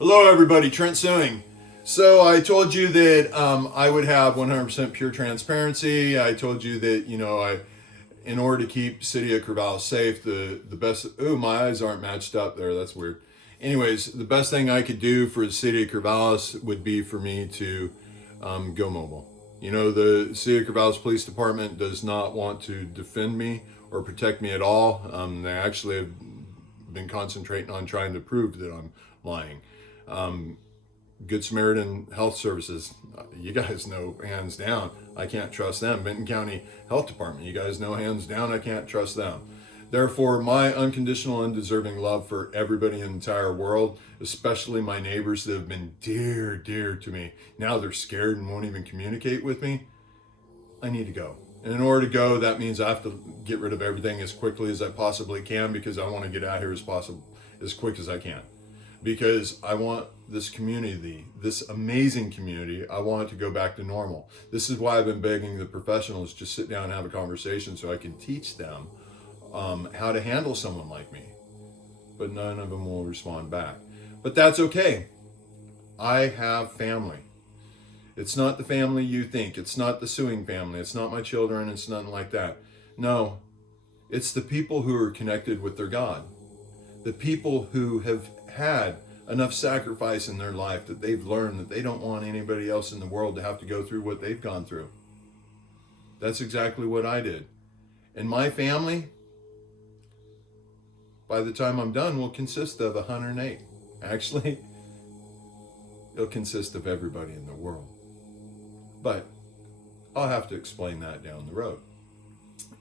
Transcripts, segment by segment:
Hello everybody, Trent Suing. So I told you that I would have 100% pure transparency. I told you that, in order to keep City of Corvallis safe, the best, ooh, my eyes aren't matched up there, that's weird. Anyways, the best thing I could do for the City of Corvallis would be for me to go mobile. The City of Corvallis Police Department does not want to defend me or protect me at all. They actually have been concentrating on trying to prove that I'm lying. Good Samaritan Health Services, you guys know hands down, I can't trust them. Benton County Health Department, you guys know hands down, I can't trust them. Therefore, my unconditional and deserving love for everybody in the entire world, especially my neighbors that have been dear, dear to me, now they're scared and won't even communicate with me, I need to go. And in order to go, that means I have to get rid of everything as quickly as I possibly can because I want to get out of here as quick as I can. Because I want this community, this amazing community, I want it to go back to normal. This is why I've been begging the professionals to sit down and have a conversation so I can teach them how to handle someone like me. But none of them will respond back. But that's okay. I have family. It's not the family you think. It's not the Suing family. It's not my children. It's nothing like that. No, it's the people who are connected with their God. The people who have had enough sacrifice in their life that they've learned that they don't want anybody else in the world to have to go through what they've gone through. That's exactly what I did. And my family, by the time I'm done, will consist of 108. Actually, it'll consist of everybody in the world. But I'll have to explain that down the road.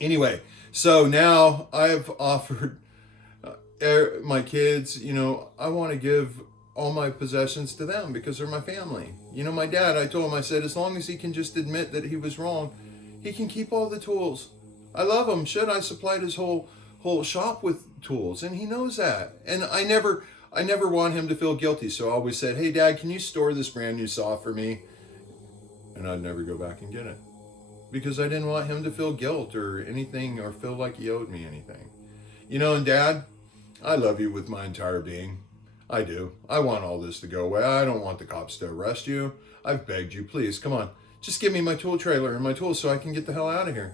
Anyway, so now I've offered my kids, I want to give all my possessions to them because they're my family. My dad, I told him, I said, as long as he can just admit that he was wrong, he can keep all the tools. I love him. I supplied his whole shop with tools, and he knows that. And I never want him to feel guilty. So I always said, hey, Dad, can you store this brand new saw for me? And I'd never go back and get it because I didn't want him to feel guilt or anything or feel like he owed me anything. And Dad, I love you with my entire being. I do. I want all this to go away. I don't want the cops to arrest you. I've begged you, please, come on. Just give me my tool trailer and my tools so I can get the hell out of here.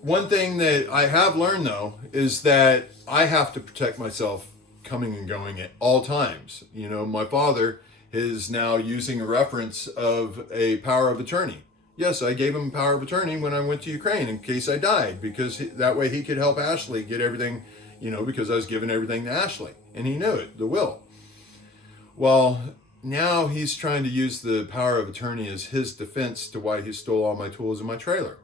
One thing that I have learned, though, is that I have to protect myself coming and going at all times. My father is now using a reference of a power of attorney. Yes, I gave him power of attorney when I went to Ukraine in case I died, because that way he could help Ashley get everything, because I was giving everything to Ashley, and he knew it, the will. Well, now he's trying to use the power of attorney as his defense to why he stole all my tools in my trailer.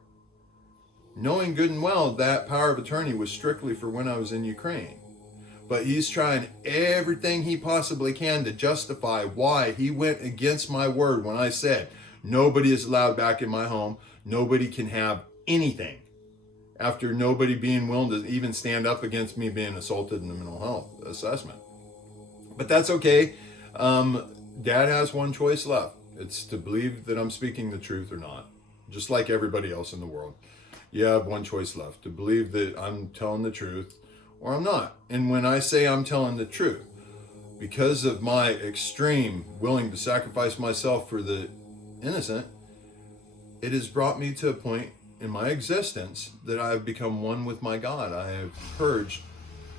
Knowing good and well that power of attorney was strictly for when I was in Ukraine. But he's trying everything he possibly can to justify why he went against my word when I said, nobody is allowed back in my home. Nobody can have anything after nobody being willing to even stand up against me being assaulted in the mental health assessment. But that's okay. Dad has one choice left. It's to believe that I'm speaking the truth or not. Just like everybody else in the world. You have one choice left. To believe that I'm telling the truth or I'm not. And when I say I'm telling the truth, because of my extreme willing to sacrifice myself for the innocent, it has brought me to a point in my existence that I have become one with my God. I have purged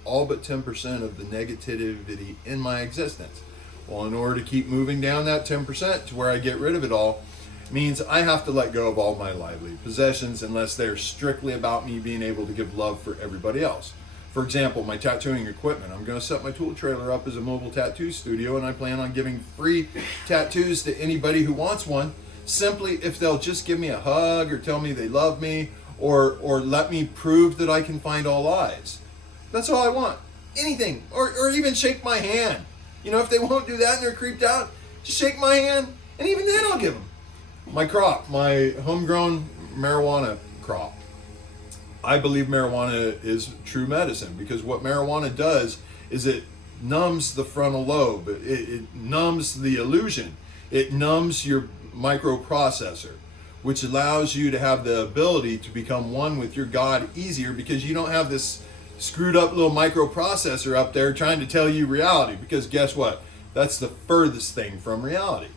all but 10% of the negativity in my existence. Well, in order to keep moving down that 10% to where I get rid of it all, means I have to let go of all my lively possessions unless they're strictly about me being able to give love for everybody else. For example, my tattooing equipment. I'm going to set my tool trailer up as a mobile tattoo studio, and I plan on giving free tattoos to anybody who wants one, simply if they'll just give me a hug or tell me they love me or let me prove that I can find all eyes. That's all I want. Anything. Or even shake my hand. If they won't do that and they're creeped out, just shake my hand, and even then I'll give them. My crop, my homegrown marijuana crop. I believe marijuana is true medicine because what marijuana does is it numbs the frontal lobe. It numbs the illusion. It numbs your microprocessor, which allows you to have the ability to become one with your God easier because you don't have this screwed up little microprocessor up there trying to tell you reality, because guess what? That's the furthest thing from reality.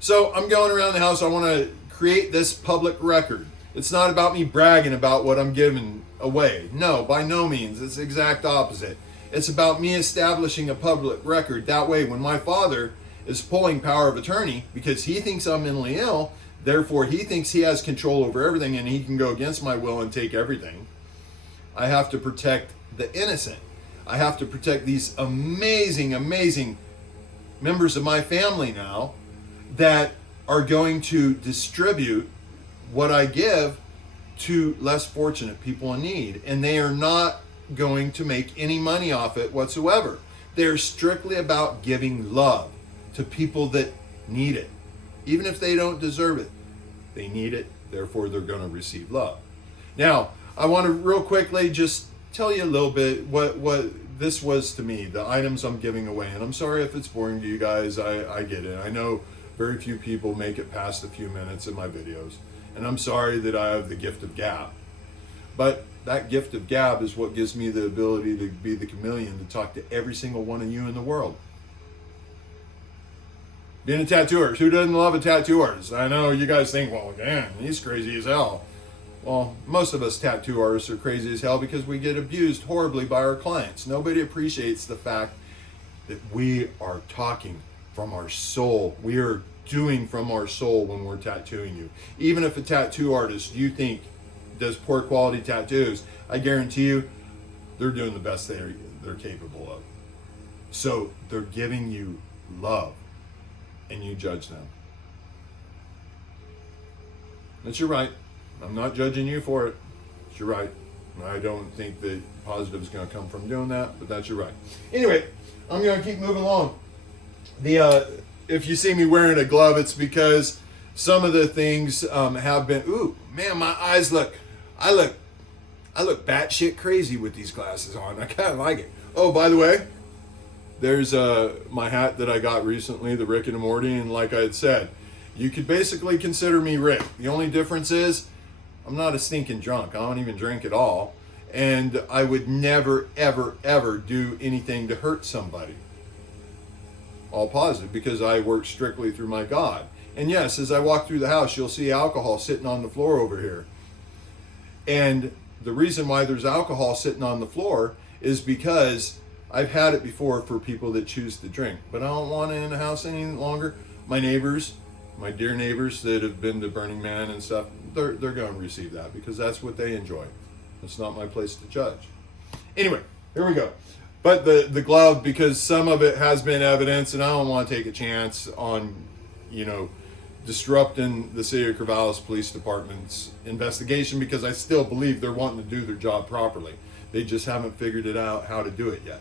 So I'm going around the house. I want to create this public record. It's not about me bragging about what I'm giving away. No, by no means. It's the exact opposite. It's about me establishing a public record. That way, when my father is pulling power of attorney because he thinks I'm mentally ill, therefore he thinks he has control over everything and he can go against my will and take everything, I have to protect the innocent. I have to protect these amazing, amazing members of my family now that are going to distribute what I give to less fortunate people in need. And they are not going to make any money off it whatsoever. They're strictly about giving love to people that need it. Even if they don't deserve it, they need it, therefore they're going to receive love. Now, I want to real quickly just tell you a little bit what this was to me, the items I'm giving away. And I'm sorry if it's boring to you guys, I get it. I know very few people make it past a few minutes in my videos. And I'm sorry that I have the gift of gab. But that gift of gab is what gives me the ability to be the chameleon, to talk to every single one of you in the world. Being a tattooer, who doesn't love a tattoo artist? I know you guys think, well, damn, he's crazy as hell. Well, most of us tattoo artists are crazy as hell because we get abused horribly by our clients. Nobody appreciates the fact that we are talking from our soul. We are doing from our soul when we're tattooing you. Even if a tattoo artist you think does poor quality tattoos, I guarantee you they're doing the best they're capable of. So they're giving you love and you judge them. That's your right. I'm not judging you for it. It's your right. I don't think that positive is going to come from doing that, but that's your right. Anyway, I'm going to keep moving along. If you see me wearing a glove, it's because some of the things have been. Ooh, man, my eyes look. I look batshit crazy with these glasses on. I kind of like it. Oh, by the way, there's my hat that I got recently, the Rick and Morty, and like I had said, you could basically consider me Rick. The only difference is I'm not a stinking drunk. I don't even drink at all. And I would never, ever, ever do anything to hurt somebody. All positive, because I work strictly through my God. And yes, as I walk through the house, you'll see alcohol sitting on the floor over here. And the reason why there's alcohol sitting on the floor is because I've had it before for people that choose to drink. But I don't want it in the house any longer. My neighbors, my dear neighbors that have been to Burning Man and stuff, they're going to receive that because that's what they enjoy. It's not my place to judge. Anyway, here we go. But the glove, because some of it has been evidence, and I don't want to take a chance on, disrupting the City of Corvallis Police Department's investigation, because I still believe they're wanting to do their job properly. They just haven't figured it out how to do it yet.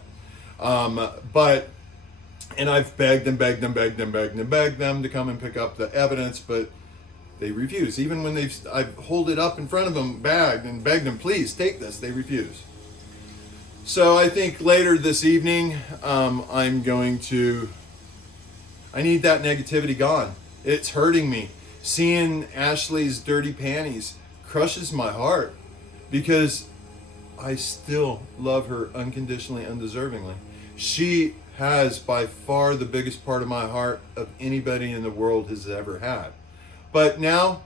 And I've begged them to come and pick up the evidence, but they refuse. Even when I hold it up in front of them, bagged, and begged them, please take this, they refuse. So I think later this evening, I need that negativity gone. It's hurting me. Seeing Ashley's dirty panties crushes my heart because I still love her unconditionally, undeservingly. She has by far the biggest part of my heart of anybody in the world has ever had. But now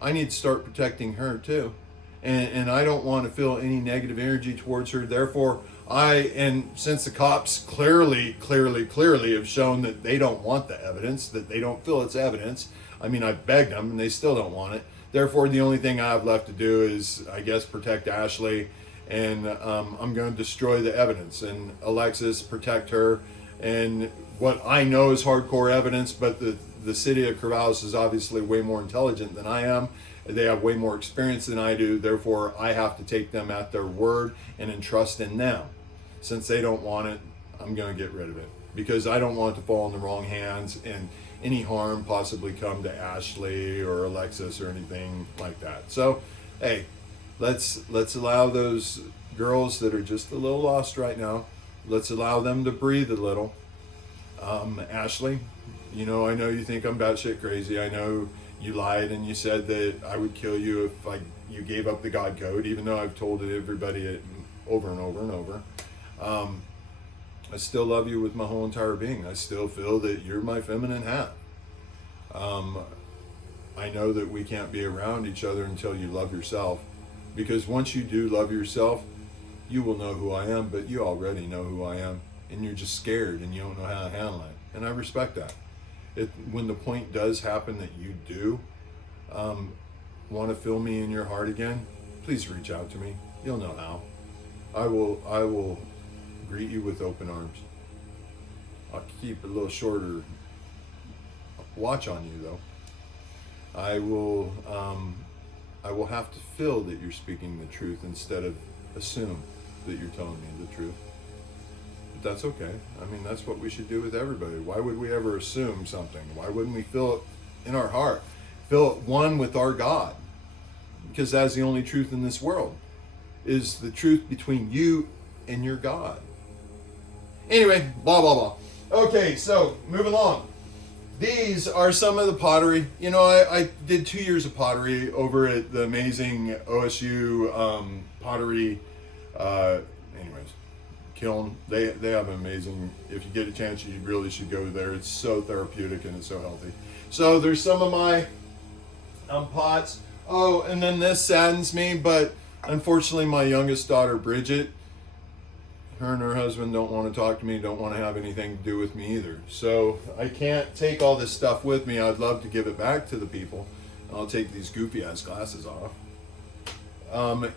I need to start protecting her too. And I don't want to feel any negative energy towards her. Therefore, since the cops clearly have shown that they don't want the evidence, that they don't feel it's evidence, I mean, I begged them and they still don't want it. Therefore, the only thing I have left to do is, I guess, protect Ashley, and I'm going to destroy the evidence. And Alexis, protect her. And what I know is hardcore evidence, but the city of Corvallis is obviously way more intelligent than I am. They have way more experience than I do. Therefore, I have to take them at their word and entrust in them. Since they don't want it, I'm going to get rid of it because I don't want it to fall in the wrong hands and any harm possibly come to Ashley or Alexis or anything like that. So, hey, let's allow those girls that are just a little lost right now, let's allow them to breathe a little. Ashley, I know you think I'm batshit crazy. I know you lied and you said that I would kill you if you gave up the God code, even though I've told everybody over and over and over. I still love you with my whole entire being. I still feel that you're my feminine half. I know that we can't be around each other until you love yourself, because once you do love yourself, you will know who I am, but you already know who I am, and you're just scared and you don't know how to handle it. And I respect that. When the point does happen that you do want to feel me in your heart again, please reach out to me. You'll know how. I will greet you with open arms. I'll keep a little shorter watch on you though. I will have to feel that you're speaking the truth instead of assume that you're telling me the truth. But that's okay. I mean, that's what we should do with everybody. Why would we ever assume something? Why wouldn't we feel it in our heart? Feel it one with our God? Because that's the only truth in this world, is the truth between you and your God. Anyway, blah, blah, blah. Okay, so moving along. These are some of the pottery. You know, I did 2 years of pottery over at the amazing OSU pottery, anyways, kiln. They have an amazing, if you get a chance, you really should go there. It's so therapeutic and it's so healthy. So there's some of my pots. Oh, and then this saddens me, but unfortunately my youngest daughter, Bridget, her and her husband don't want to talk to me, don't want to have anything to do with me either. So I can't take all this stuff with me. I'd love to give it back to the people. I'll take these goofy ass glasses off.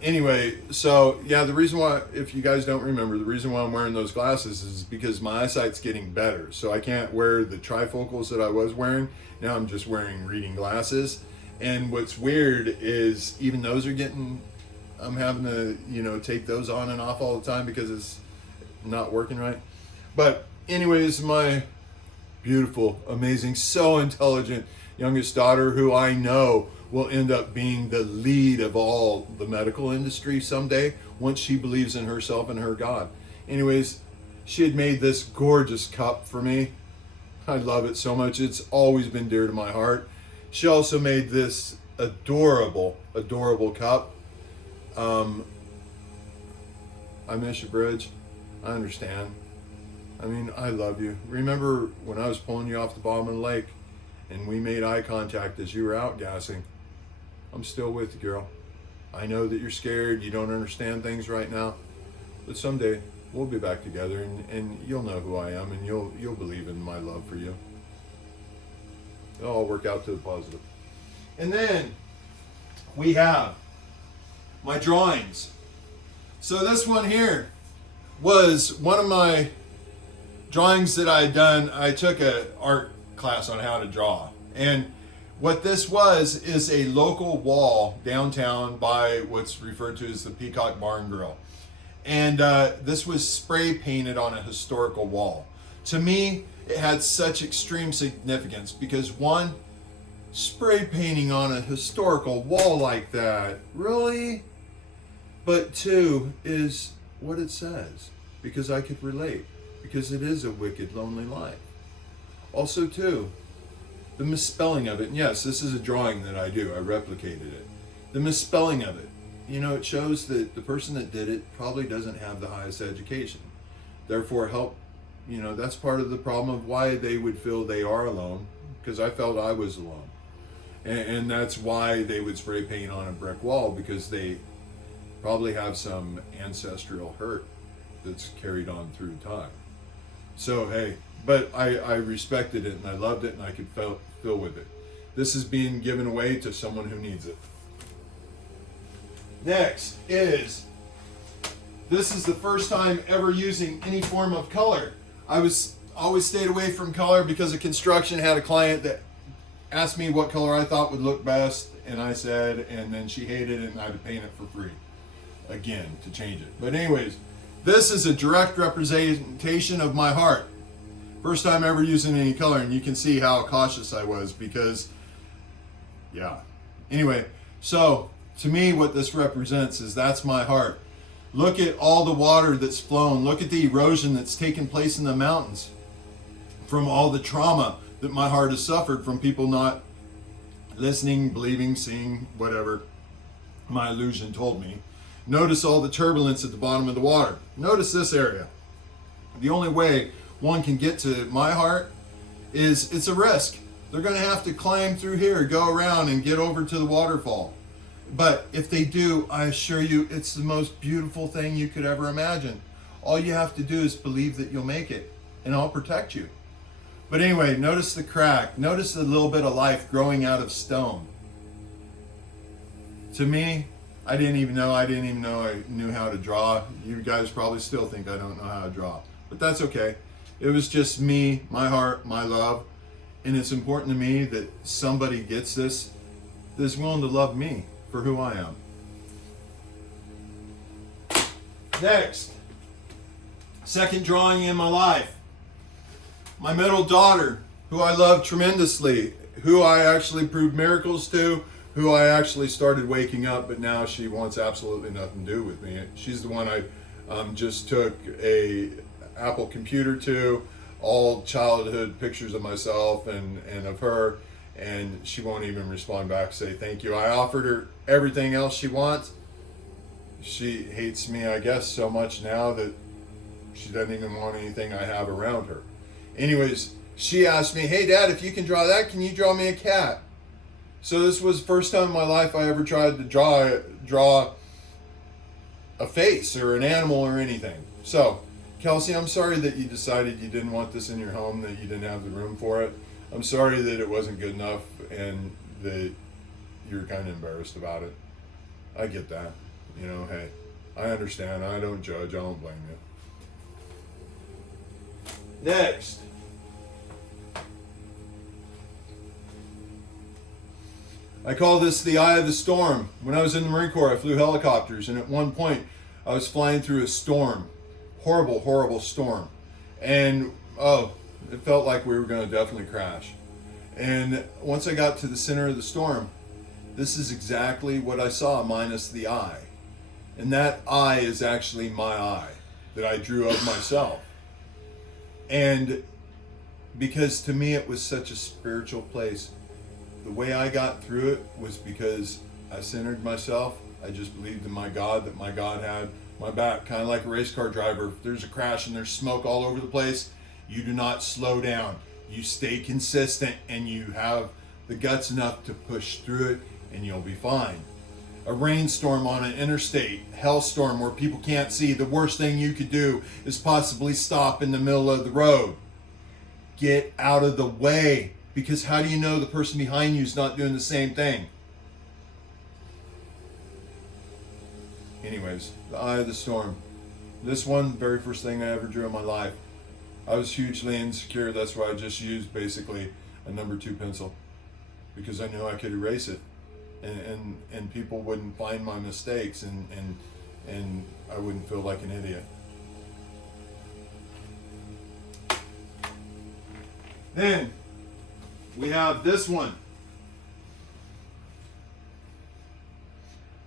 Anyway, so yeah, the reason why, if you guys don't remember, the reason why I'm wearing those glasses is because my eyesight's getting better. So I can't wear the trifocals that I was wearing. Now I'm just wearing reading glasses. And what's weird is even those are getting, I'm having to, take those on and off all the time because it's not working right. But anyways, my beautiful, amazing, so intelligent youngest daughter, who I know will end up being the lead of all the medical industry someday once she believes in herself and her God. Anyways, she had made this gorgeous cup for me. I love it so much. It's always been dear to my heart. She also made this adorable, adorable cup. I miss you, Bridge. I understand. I mean, I love you. Remember when I was pulling you off the bottom of the lake and we made eye contact as you were outgassing? I'm still with you, girl. I know that you're scared, you don't understand things right now, but someday we'll be back together and you'll know who I am and you'll believe in my love for you. It'll all work out to the positive. And then we have my drawings. So this one here was one of my drawings that I had done. I took an art class on how to draw. And what this was is a local wall downtown by what's referred to as the Peacock Barn Grill. And this was spray painted on a historical wall. To me, it had such extreme significance because one, spray painting on a historical wall like that, really? But two is what it says, because I could relate, because it is a wicked, lonely life. Also too, the misspelling of it, and yes, this is a drawing that I do, I replicated it. The misspelling of it, it shows that the person that did it probably doesn't have the highest education. Therefore, that's part of the problem of why they would feel they are alone, because I felt I was alone. And that's why they would spray paint on a brick wall, because they probably have some ancestral hurt that's carried on through time. So, hey, but I respected it and I loved it and I could feel with it. This is being given away to someone who needs it. Next is, this is the first time ever using any form of color. I always stayed away from color because of construction. Had a client that asked me what color I thought would look best, and I said, and then she hated it and I had to paint it for free again to change it. But anyways, this is a direct representation of my heart. First time ever using any color, and you can see how cautious I was because, yeah. Anyway, so to me what this represents is that's my heart. Look at all the water that's flown. Look at the erosion that's taken place in the mountains from all the trauma that my heart has suffered from people not listening, believing, seeing, whatever my illusion told me. Notice all the turbulence at the bottom of the water. Notice this area. The only way one can get to my heart is it's a risk. They're going to have to climb through here, go around and get over to the waterfall. But if they do, I assure you, it's the most beautiful thing you could ever imagine. All you have to do is believe that you'll make it, and I'll protect you. But anyway, notice the crack. Notice the little bit of life growing out of stone. To me, I didn't even know I knew how to draw. You guys probably still think I don't know how to draw. But that's okay. It was just me, my heart, my love. And it's important to me that somebody gets this that's willing to love me for who I am. Next, second drawing in my life. My middle daughter, who I love tremendously, who I actually proved miracles to, who I actually started waking up, but now she wants absolutely nothing to do with me. She's the one I just took a Apple computer to, all childhood pictures of myself and of her, and she won't even respond back, say thank you. I offered her everything else she wants. She hates me, I guess, so much now that she doesn't even want anything I have around her. Anyways, she asked me, hey Dad, if you can draw that, can you draw me a cat? So this was the first time in my life I ever tried to draw a face or an animal or anything. So, Kelsey, I'm sorry that you decided you didn't want this in your home, that you didn't have the room for it. I'm sorry that it wasn't good enough and that you're kind of embarrassed about it. I get that. You know, hey, I understand. I don't judge. I don't blame you. Next. I call this the eye of the storm. When I was in the Marine Corps, I flew helicopters, and at one point, I was flying through a storm. Horrible, horrible storm. And, it felt like we were going to definitely crash. And once I got to the center of the storm, this is exactly what I saw, minus the eye. And that eye is actually my eye that I drew of myself. And because to me it was such a spiritual place, the way I got through it was because I centered myself. I just believed in my God, that my God had my back. Kind of like a race car driver. If there's a crash and there's smoke all over the place, you do not slow down. You stay consistent and you have the guts enough to push through it and you'll be fine. A rainstorm on an interstate, hellstorm where people can't see, the worst thing you could do is possibly stop in the middle of the road. Get out of the way, because how do you know the person behind you is not doing the same thing? Anyways, the eye of the storm. This one, very first thing I ever drew in my life. I was hugely insecure. That's why I just used basically a number 2 pencil, because I knew I could erase it, and people wouldn't find my mistakes, and I wouldn't feel like an idiot. Then we have this one.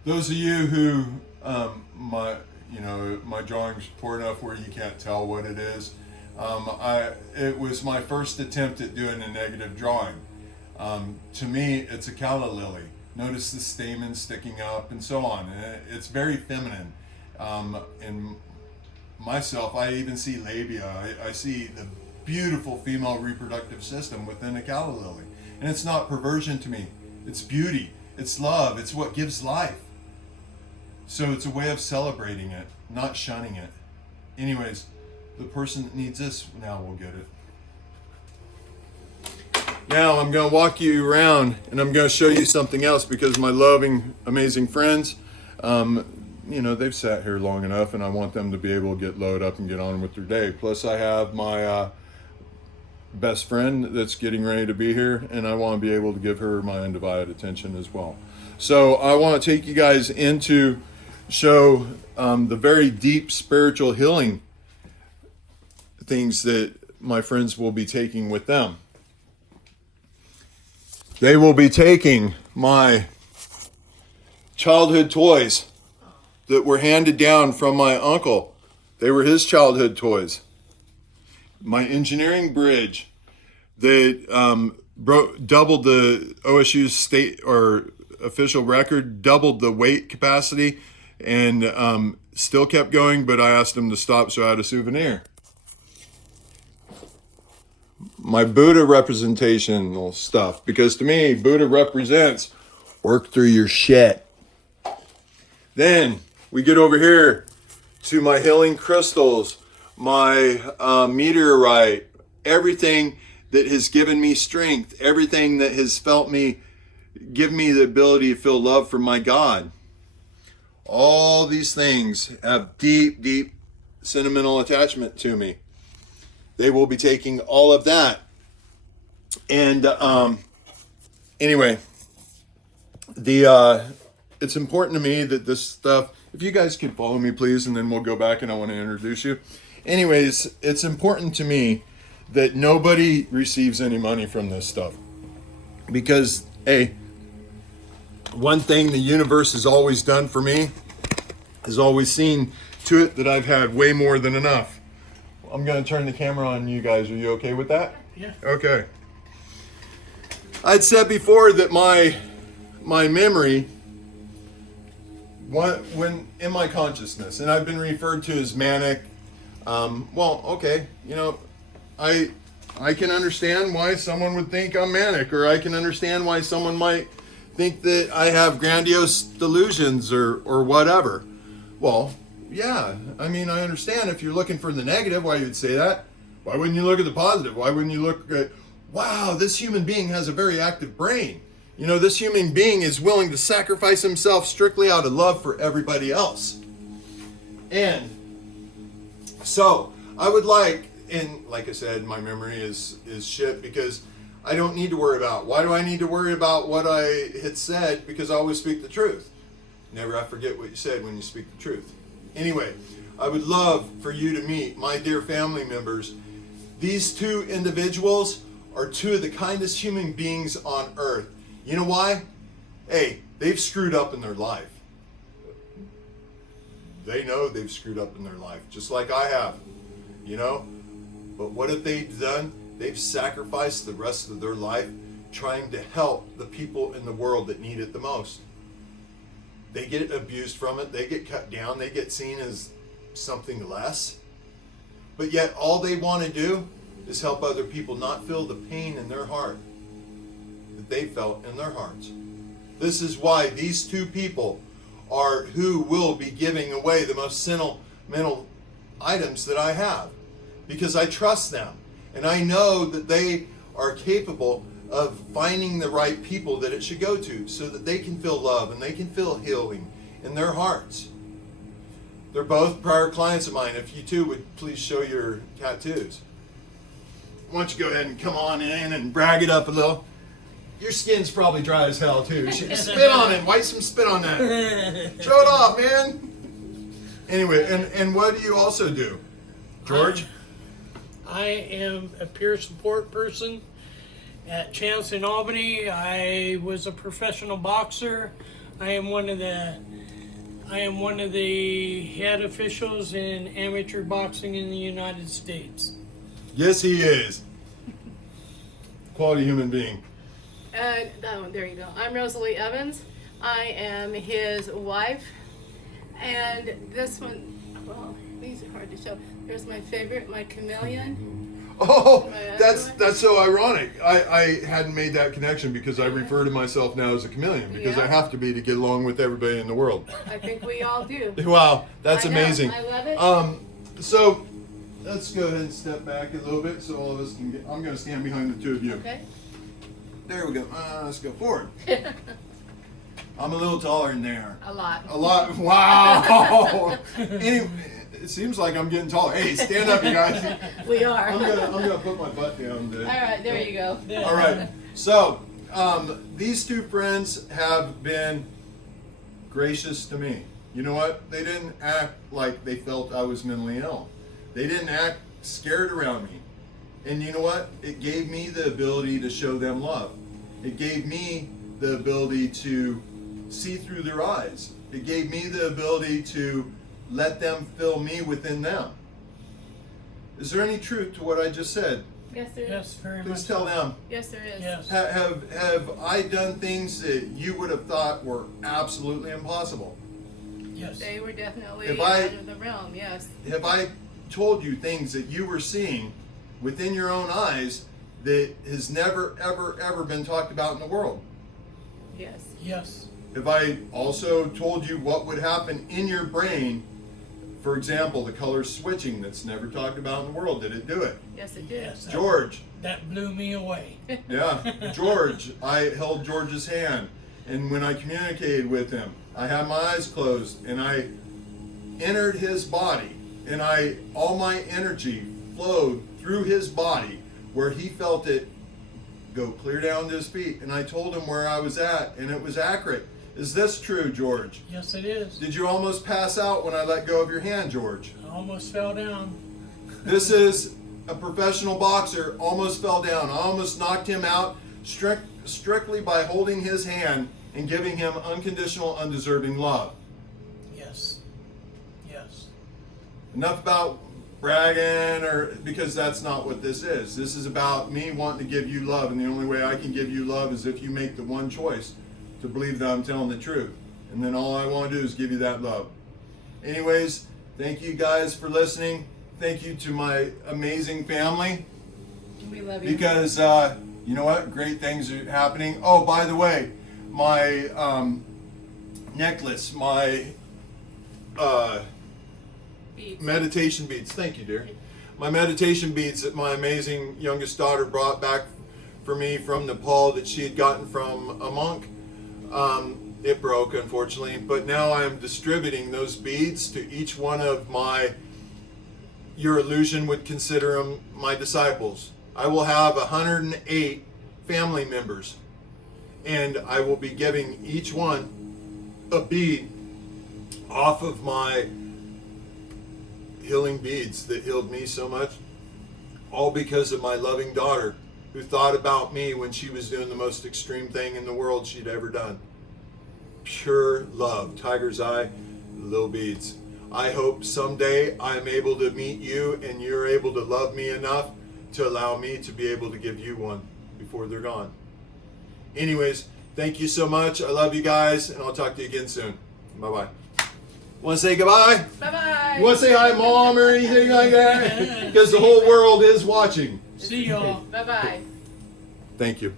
Those of you who my drawing's poor enough where you can't tell what it is. It was my first attempt at doing a negative drawing. To me, it's a calla lily. Notice the stamen sticking up and so on. It's very feminine. In myself, I even see labia. I see the beautiful female reproductive system within a calla lily. And it's not perversion to me. It's beauty. It's love. It's what gives life. So it's a way of celebrating it, not shunning it. Anyways, the person that needs this now will get it. Now I'm going to walk you around and I'm going to show you something else, because my loving, amazing friends, they've sat here long enough and I want them to be able to get loaded up and get on with their day. Plus I have my best friend that's getting ready to be here, and I want to be able to give her my undivided attention as well. So I want to take you guys into show the very deep spiritual healing things that my friends will be taking with them. They will be taking my childhood toys that were handed down from my uncle. They were his childhood toys. My engineering bridge that doubled the OSU's state or official record, doubled the weight capacity. and still kept going, but I asked him to stop, so I had a souvenir. My Buddha representational stuff, because to me, Buddha represents work through your shit. Then we get over here to my healing crystals, my meteorite, everything that has given me strength, everything that has give me the ability to feel love for my God. All these things have deep, deep sentimental attachment to me. They will be taking all of that. And anyway, it's important to me that this stuff, if you guys could follow me, please, and then we'll go back and I want to introduce you. Anyways, it's important to me that nobody receives any money from this stuff. Because, hey, one thing the universe has always done for me has always seen to it that I've had way more than enough. I'm going to turn the camera on you guys. Are you okay with that? Yeah. Okay. I'd said before that my memory, when in my consciousness, and I've been referred to as manic. Well, okay, I can understand why someone would think I'm manic, or I can understand why someone might think that I have grandiose delusions or whatever. Well, yeah, I mean, I understand if you're looking for the negative, why you'd say that. Why wouldn't you look at the positive? Why wouldn't you look at, wow, this human being has a very active brain. This human being is willing to sacrifice himself strictly out of love for everybody else. And so I would like, and like I said, my memory is shit because I don't need to worry about. Why do I need to worry about what I had said? Because I always speak the truth. Never I forget what you said when you speak the truth. Anyway, I would love for you to meet my dear family members. These two individuals are two of the kindest human beings on earth. You know why? Hey, they've screwed up in their life. They know they've screwed up in their life, just like I have, But what have they done? They've sacrificed the rest of their life trying to help the people in the world that need it the most. They get abused from it. They get cut down. They get seen as something less. But yet all they want to do is help other people not feel the pain in their heart that they felt in their hearts. This is why these two people are who will be giving away the most sentimental items that I have. Because I trust them. And I know that they are capable of finding the right people that it should go to so that they can feel love and they can feel healing in their hearts. They're both prior clients of mine. If you two would please show your tattoos. Why don't you go ahead and come on in and brag it up a little. Your skin's probably dry as hell too. Spit on it. Wipe some spit on that. Show it off, man. Anyway, and what do you also do? George? I am a peer support person at Chance in Albany. I was a professional boxer. I am one of the head officials in amateur boxing in the United States. Yes, he is. Quality human being. There you go. I'm Rosalie Evans. I am his wife. And this one, well, these are hard to show. There's my favorite, my chameleon. Oh, that's so ironic. I hadn't made that connection because I refer to myself now as a chameleon because I have to be to get along with everybody in the world. I think we all do. Wow, that's amazing. I love it. So let's go ahead and step back a little bit so all of us can get. I'm going to stand behind the two of you. Okay. There we go. Let's go forward. I'm a little taller than they are. A lot. A lot. Wow. Anyway, it seems like I'm getting taller. Hey, stand up, you guys. We are. I'm gonna put my butt down. All right, there you go. All right. So these two friends have been gracious to me. You know what? They didn't act like they felt I was mentally ill. They didn't act scared around me. And you know what? It gave me the ability to show them love. It gave me the ability to see through their eyes. It gave me the ability to let them feel me within them. Is there any truth to what I just said? Yes, there is. Yes, very much. Please tell them. Yes, there is. Yes. Have I done things that you would have thought were absolutely impossible? Yes. They were definitely If out I- of the realm, yes. Have I told you things that you were seeing within your own eyes that has never, ever, ever been talked about in the world? Yes. Yes. Have I also told you what would happen in your brain? For example, the color switching that's never talked about in the world. Did it do it? Yes, it did. Yes. George. That blew me away. Yeah, George. I held George's hand, and when I communicated with him, I had my eyes closed, and I entered his body, and all my energy flowed through his body, where he felt it go clear down to his feet, and I told him where I was at, and it was accurate. Is this true, George? Yes, it is. Did you almost pass out when I let go of your hand, George? I almost fell down. This is a professional boxer, almost fell down. I almost knocked him out strictly by holding his hand and giving him unconditional, undeserving love. Yes. Yes. Enough about bragging, because that's not what this is. This is about me wanting to give you love, and the only way I can give you love is if you make the one choice to believe that I'm telling the truth. And then all I want to do is give you that love. Anyways, thank you guys for listening. Thank you to my amazing family, We love you. because you know what? Great things are happening. Oh, by the way, my necklace, my Beads. meditation beads. Thank you, dear. My meditation beads that my amazing youngest daughter brought back for me from Nepal that she had gotten from a monk. It broke, unfortunately, but now I am distributing those beads to each one of your illusion would consider them my disciples. I will have 108 family members, and I will be giving each one a bead off of my healing beads that healed me so much, all because of my loving daughter who thought about me when she was doing the most extreme thing in the world she'd ever done. Pure love, tiger's eye, little beads. I hope someday I'm able to meet you and you're able to love me enough to allow me to be able to give you one before they're gone. Anyways, thank you so much. I love you guys, and I'll talk to you again soon. Bye-bye. Want to say goodbye? Bye-bye. You want to say hi, Mom, or anything like that? Because the whole world is watching. See y'all. Bye-bye. Thank you.